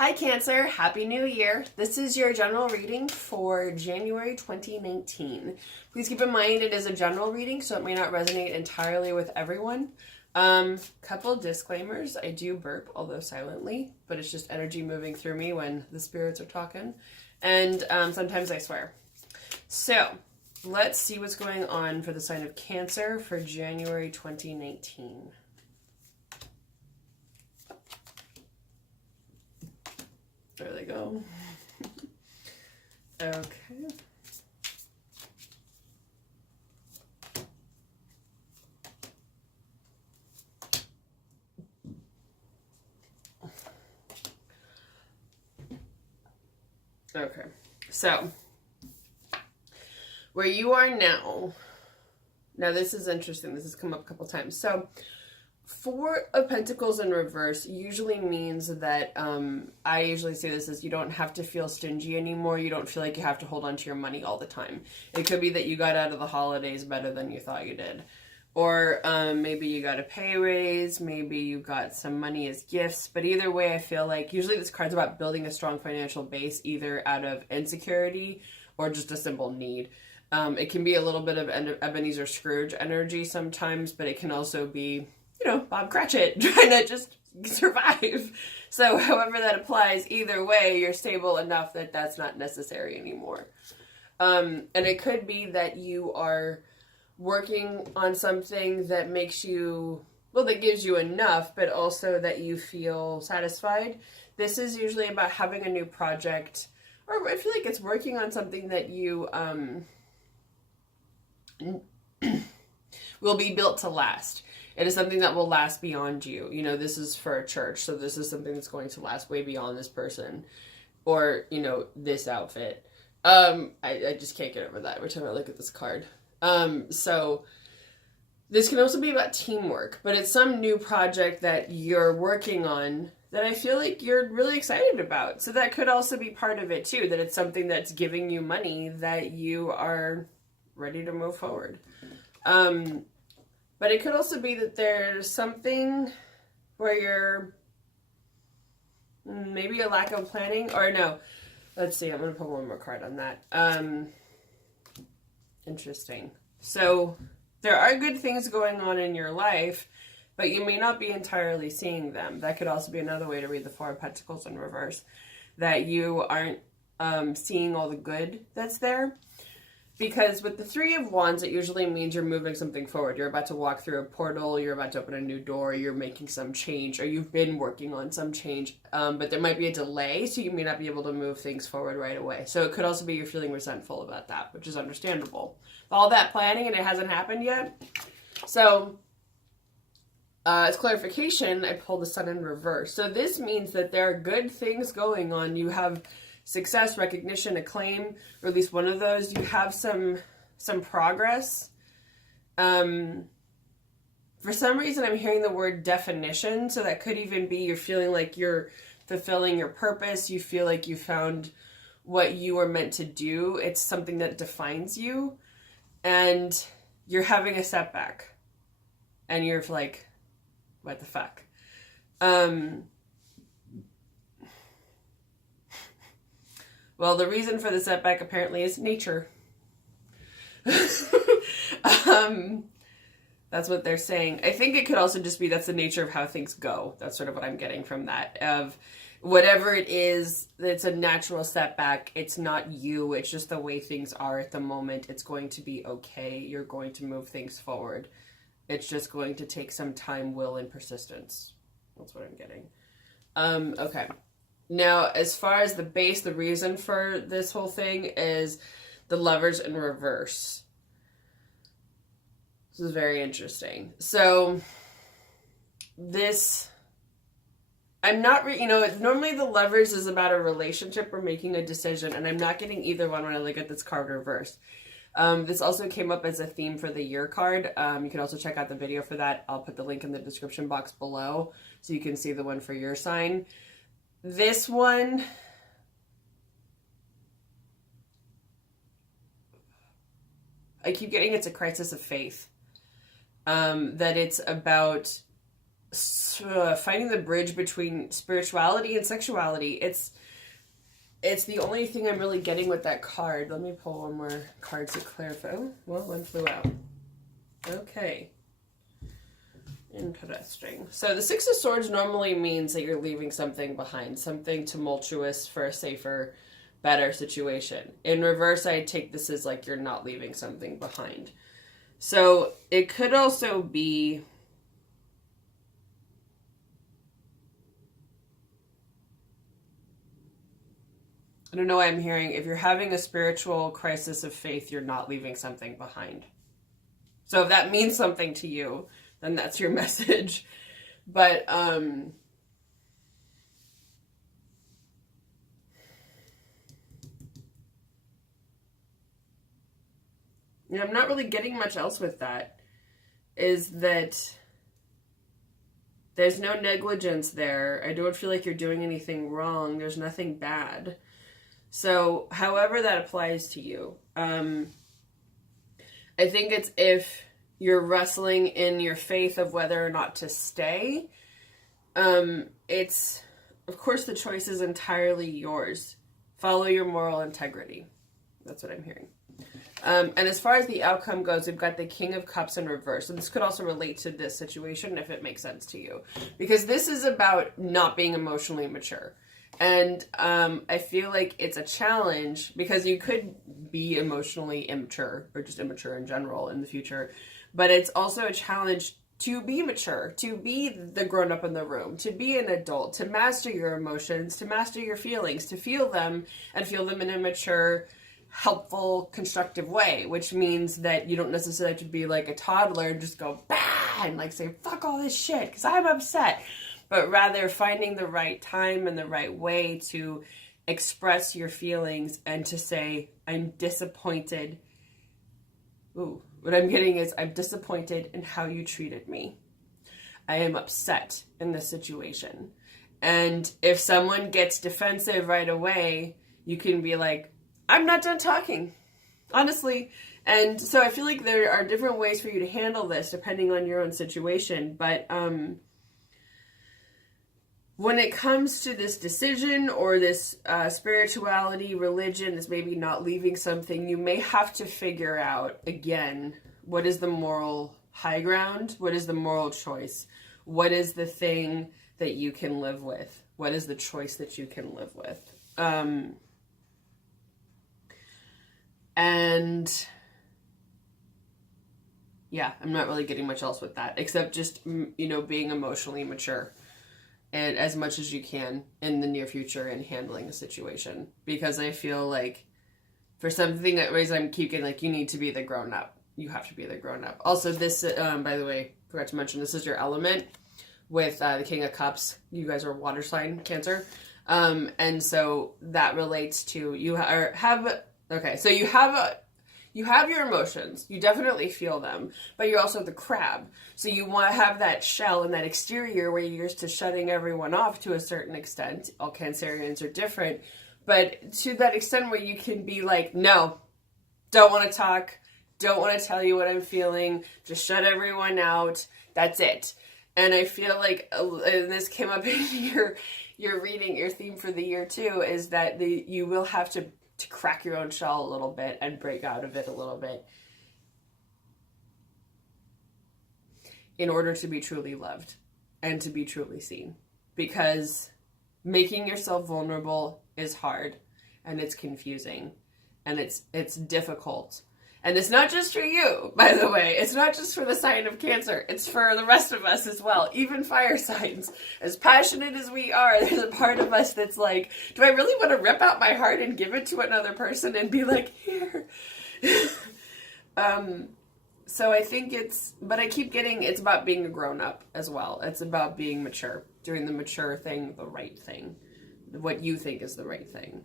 Hi Cancer, Happy New Year. This is your general reading for January 2019. Please keep in mind it is a general reading, so it may not resonate entirely with everyone. Couple disclaimers. I do burp, although silently, but it's just energy moving through me when the spirits are talking. And sometimes I swear. So, let's see what's going on for the sign of Cancer for January 2019. There they go. Okay. Okay. So, where you are now this is interesting. This has come up a couple times. So, Four of Pentacles in reverse usually means that, I usually say this as you don't have to feel stingy anymore. You don't feel like you have to hold on to your money all the time. It could be that you got out of the holidays better than you thought you did. Or maybe you got a pay raise, maybe you got some money as gifts. But either way, I feel like usually this card's about building a strong financial base, either out of insecurity or just a simple need. It can be a little bit of Ebenezer Scrooge energy sometimes, but it can also be, Bob Cratchit trying to just survive. So however that applies, either way, you're stable enough that that's not necessary anymore. And it could be that you are working on something that makes you, that gives you enough, but also that you feel satisfied. This is usually about having a new project, or I feel like it's working on something that you will be built to last. It is something that will last beyond you. This is for a church, so this is something that's going to last way beyond this person or, this outfit. I just can't get over that every time I look at this card. So this can also be about teamwork, but it's some new project that you're working on that I feel like you're really excited about. So that could also be part of it too, that it's something that's giving you money that you are ready to move forward. But it could also be that there's something where you're maybe a lack of planning, or no. Let's see, I'm going to put one more card on that. Interesting. So there are good things going on in your life, but you may not be entirely seeing them. That could also be another way to read the Four of Pentacles in reverse, that you aren't seeing all the good that's there. Because with the Three of Wands, it usually means you're moving something forward. You're about to walk through a portal, you're about to open a new door, you're making some change, or you've been working on some change. But there might be a delay, so you may not be able to move things forward right away. So it could also be you're feeling resentful about that, which is understandable. All that planning and it hasn't happened yet. So, as clarification, I pulled the Sun in reverse. So this means that there are good things going on. You have success, recognition, acclaim, or at least one of those. You have some progress. For some reason, I'm hearing the word definition, so that could even be you're feeling like you're fulfilling your purpose. You feel like you found what you were meant to do. It's something that defines you, and you're having a setback, and you're like, what the fuck? Well, the reason for the setback apparently is nature. That's what they're saying. I think it could also just be that's the nature of how things go. That's sort of what I'm getting from that. Of whatever it is, it's a natural setback. It's not you. It's just the way things are at the moment. It's going to be okay. You're going to move things forward. It's just going to take some time, will, and persistence. That's what I'm getting. Okay. Now, as far as the base, the reason for this whole thing is the Lovers in reverse. This is very interesting. So, I'm not, normally the Lovers is about a relationship or making a decision, and I'm not getting either one when I look at this card reversed. This also came up as a theme for the year card. You can also check out the video for that. I'll put the link in the description box below so you can see the one for your sign. This one, I keep getting it's a crisis of faith. That it's about finding the bridge between spirituality and sexuality. It's the only thing I'm really getting with that card. Let me pull one more card to clarify. Oh, well, one flew out. Okay. Interesting. So the Six of Swords normally means that you're leaving something behind, something tumultuous for a safer, better situation. In reverse, I take this as like you're not leaving something behind. So it could also be I don't know why I'm hearing if you're having a spiritual crisis of faith, you're not leaving something behind. So if that means something to you, then that's your message. But I'm not really getting much else with that. Is that there's no negligence there. I don't feel like you're doing anything wrong. There's nothing bad. So however that applies to you, I think it's if you're wrestling in your faith of whether or not to stay, it's, of course, the choice is entirely yours. Follow your moral integrity. That's what I'm hearing. And as far as the outcome goes, we've got the King of Cups in reverse. And this could also relate to this situation if it makes sense to you. Because this is about not being emotionally mature. And I feel like it's a challenge because you could be emotionally immature or just immature in general in the future. But it's also a challenge to be mature, to be the grown-up in the room, to be an adult, to master your emotions, to master your feelings, to feel them and feel them in a mature, helpful, constructive way, which means that you don't necessarily have to be like a toddler and just go, bah, and like say, fuck all this shit because I'm upset. But rather finding the right time and the right way to express your feelings and to say, I'm disappointed. Ooh, what I'm getting is I'm disappointed in how you treated me. I am upset in this situation. And if someone gets defensive right away, you can be like, I'm not done talking, honestly. And so I feel like there are different ways for you to handle this depending on your own situation. But when it comes to this decision or this spirituality, religion, this maybe not leaving something, you may have to figure out, again, what is the moral high ground? What is the moral choice? What is the thing that you can live with? What is the choice that you can live with? And yeah, I'm not really getting much else with that, except just, being emotionally mature. And as much as you can in the near future in handling a situation. Because I feel like for something that ways I'm keeping, like, you need to be the grown up. You have to be the grown up. Also, this, by the way, forgot to mention, this is your element with the King of Cups. You guys are water sign, Cancer. And so that relates to, you have your emotions. You definitely feel them, but you're also the crab. So you want to have that shell and that exterior where you're used to shutting everyone off to a certain extent. All Cancerians are different, but to that extent where you can be like, no, don't want to talk, don't want to tell you what I'm feeling, just shut everyone out. That's it. And I feel like, and this came up in your reading, your theme for the year too, is that you will have to crack your own shell a little bit and break out of it a little bit in order to be truly loved and to be truly seen. Because making yourself vulnerable is hard and it's confusing and it's difficult. And it's not just for you, by the way. It's not just for the sign of Cancer. It's for the rest of us as well. Even fire signs. As passionate as we are, there's a part of us that's like, do I really want to rip out my heart and give it to another person and be like, here? So I think but I keep getting, it's about being a grown-up as well. It's about being mature. Doing the mature thing, the right thing. What you think is the right thing.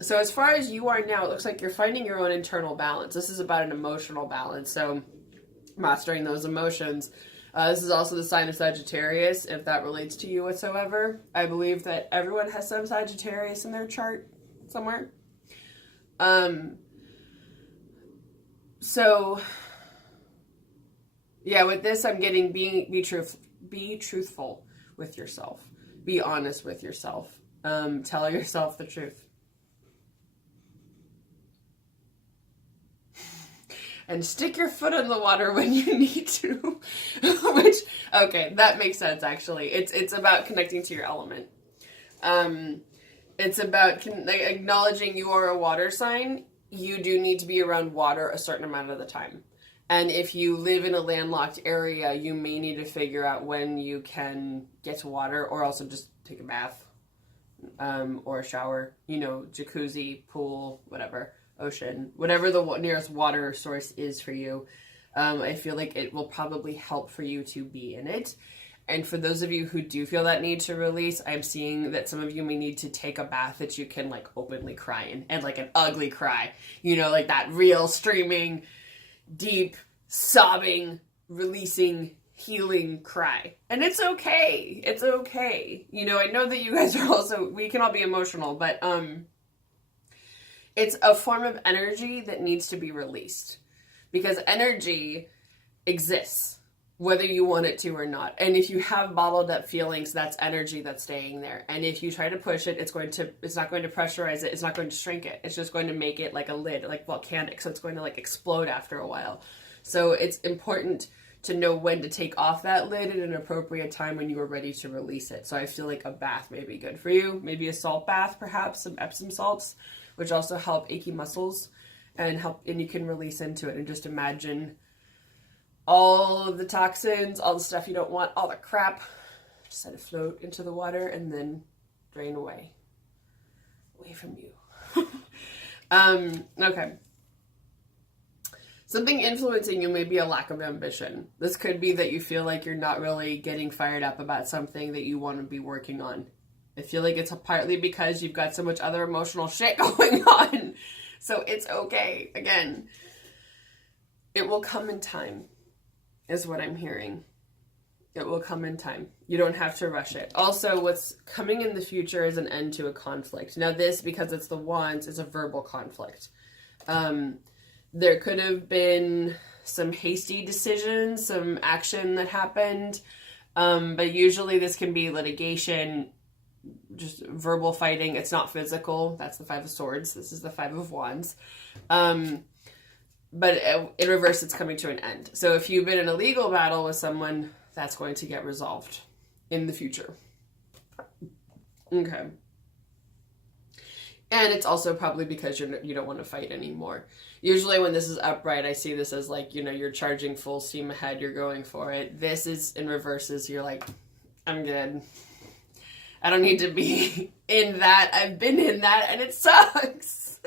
So as far as you are now, it looks like you're finding your own internal balance. This is about an emotional balance. So mastering those emotions. This is also the sign of Sagittarius, if that relates to you whatsoever. I believe that everyone has some Sagittarius in their chart somewhere. So yeah, with this, I'm getting be be truthful with yourself. Be honest with yourself. Tell yourself the truth. And stick your foot in the water when you need to. Which, okay, that makes sense, actually. It's about connecting to your element. It's about acknowledging you are a water sign. You do need to be around water a certain amount of the time. And if you live in a landlocked area, you may need to figure out when you can get to water, or also just take a bath, or a shower, jacuzzi, pool, whatever, ocean, whatever the nearest water source is for you. I feel like it will probably help for you to be in it. And for those of you who do feel that need to release, I'm seeing that some of you may need to take a bath that you can openly cry in, and an ugly cry, like that real streaming, deep, sobbing, releasing, healing cry. And it's okay. It's okay. I know that you guys are also, we can all be emotional, but it's a form of energy that needs to be released, because energy exists whether you want it to or not. And if you have bottled up feelings, that's energy that's staying there. And if you try to push it, it's not going to pressurize it. It's not going to shrink it. It's just going to make it like a lid, like volcanic. So it's going to explode after a while. So it's important to know when to take off that lid at an appropriate time when you are ready to release it. So I feel like a bath may be good for you. Maybe a salt bath, perhaps some Epsom salts, which also help achy muscles and you can release into it, and just imagine all of the toxins, all the stuff you don't want, all the crap, just let it float into the water and then drain away from you. Okay. Something influencing you may be a lack of ambition. This could be that you feel like you're not really getting fired up about something that you want to be working on. I feel like it's partly because you've got so much other emotional shit going on. So it's okay. Again, it will come in time, is what I'm hearing. It will come in time. You don't have to rush it. Also, what's coming in the future is an end to a conflict. Now this, because it's the wands, is a verbal conflict. There could have been some hasty decisions, some action that happened. But usually this can be litigation, just verbal fighting. It's not physical. That's the Five of Swords. This is the Five of Wands. But in reverse, it's coming to an end. So if you've been in a legal battle with someone, that's going to get resolved in the future. Okay. And it's also probably because you don't want to fight anymore. Usually when this is upright, I see this as you're charging full steam ahead, you're going for it. This is in reverses, you're like, I'm good. I don't need to be in that. I've been in that and it sucks.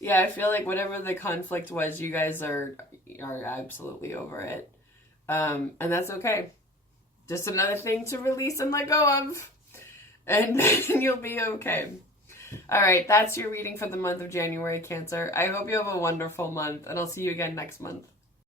Yeah, I feel like whatever the conflict was, you guys are absolutely over it. And that's okay. Just another thing to release and let go of. And then you'll be okay. All right, that's your reading for the month of January, Cancer. I hope you have a wonderful month, and I'll see you again next month.